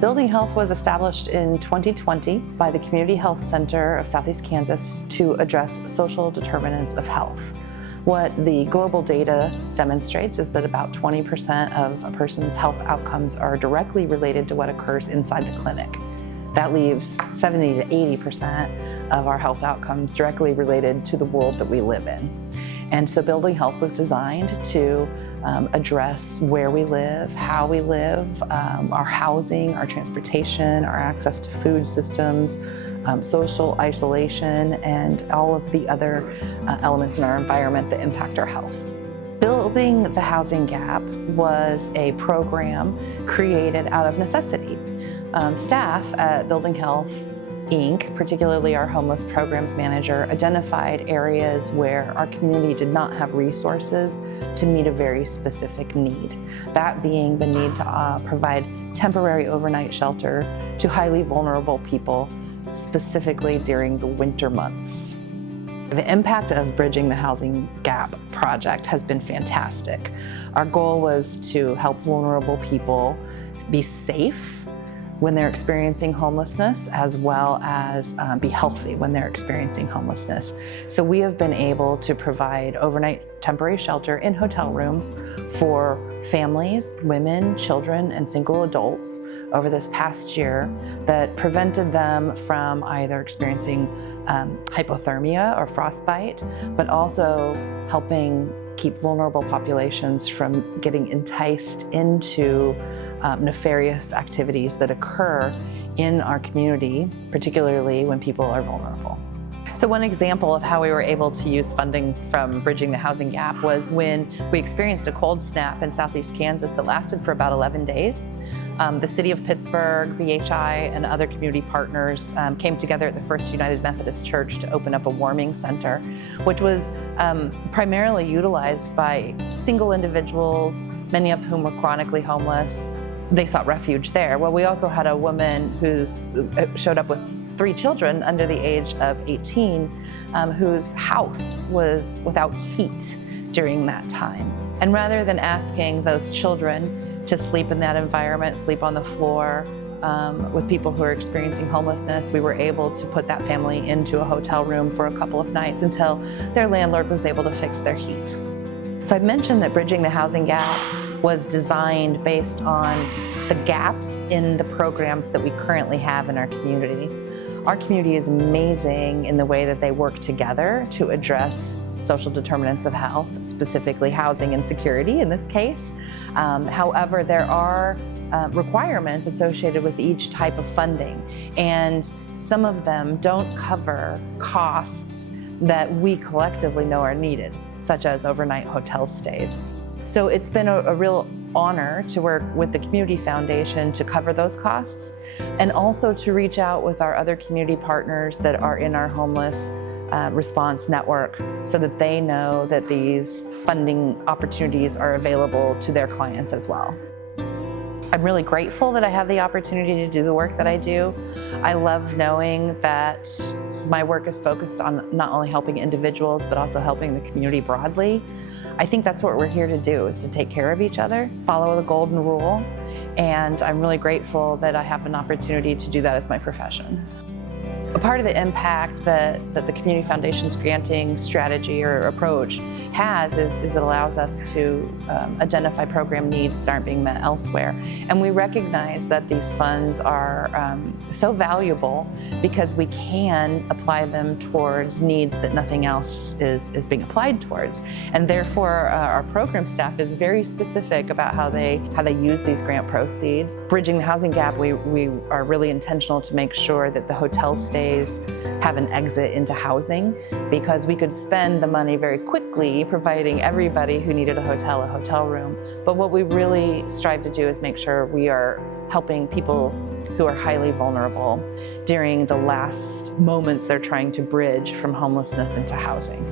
Building Health was established in 2020 by the Community Health Center of Southeast Kansas to address social determinants of health. What the global data demonstrates is that about 20% of a person's health outcomes are directly related to what occurs inside the clinic. That leaves 70 to 80% of our health outcomes directly related to the world that we live in. And so Building Health was designed to address where we live, how we live, our housing, our transportation, our access to food systems, social isolation, and all of the other elements in our environment that impact our health. Building the Housing Gap was a program created out of necessity. Staff at Building Health Inc., particularly our homeless programs manager, identified areas where our community did not have resources to meet a very specific need. That being the need to provide temporary overnight shelter to highly vulnerable people, specifically during the winter months. The impact of Bridging the Housing Gap project has been fantastic. Our goal was to help vulnerable people be safe when they're experiencing homelessness, as well as be healthy when they're experiencing homelessness. So we have been able to provide overnight temporary shelter in hotel rooms for families, women, children, and single adults over this past year that prevented them from either experiencing hypothermia or frostbite, but also helping keep vulnerable populations from getting enticed into nefarious activities that occur in our community, particularly when people are vulnerable. So one example of how we were able to use funding from Bridging the Housing Gap was when we experienced a cold snap in Southeast Kansas that lasted for about 11 days. The City of Pittsburgh, BHI, and other community partners came together at the First United Methodist Church to open up a warming center, which was primarily utilized by single individuals, many of whom were chronically homeless. They sought refuge there. Well, we also had a woman who showed up with 3 children under the age of 18, whose house was without heat during that time. And rather than asking those children to sleep in that environment, sleep on the floor with people who are experiencing homelessness, we were able to put that family into a hotel room for a couple of nights until their landlord was able to fix their heat. So I mentioned that Bridging the Housing Gap was designed based on the gaps in the programs that we currently have in our community. Our community is amazing in the way that they work together to address social determinants of health, specifically housing and security in this case. However, there are requirements associated with each type of funding, and some of them don't cover costs that we collectively know are needed, such as overnight hotel stays. So it's been a real honor to work with the Community Foundation to cover those costs, and also to reach out with our other community partners that are in our homeless response network so that they know that these funding opportunities are available to their clients as well. I'm really grateful that I have the opportunity to do the work that I do. I love knowing that my work is focused on not only helping individuals, but also helping the community broadly. I think that's what we're here to do, is to take care of each other, follow the golden rule, and I'm really grateful that I have an opportunity to do that as my profession. A part of the impact that the Community Foundation's granting strategy or approach has is it allows us to identify program needs that aren't being met elsewhere. And we recognize that these funds are so valuable because we can apply them towards needs that nothing else is being applied towards. And therefore, our program staff is very specific about how they use these grant proceeds. Bridging the Housing Gap, we are really intentional to make sure that the hotel stays have an exit into housing, because we could spend the money very quickly providing everybody who needed a hotel room. But what we really strive to do is make sure we are helping people who are highly vulnerable during the last moments they're trying to bridge from homelessness into housing.